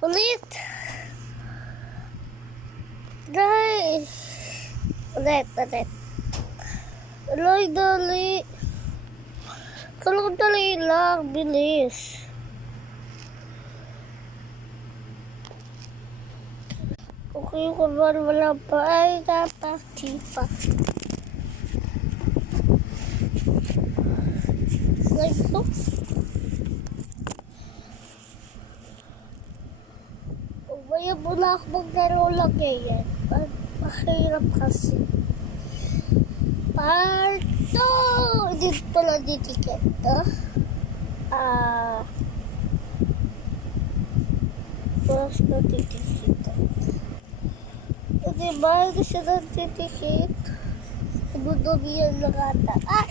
Ulit. Dahil. Ulit. Dali. Talagang dali lang. Bilis. Okay, kung wala pa ay dapat tipa. Like so. Umaya muna ako maglaro lang yan. Mahirap kasi. Parto! Hindi pala ditiket. Mas na titikit. Diba? Hindi siya na titikit. Budog yan lang ata.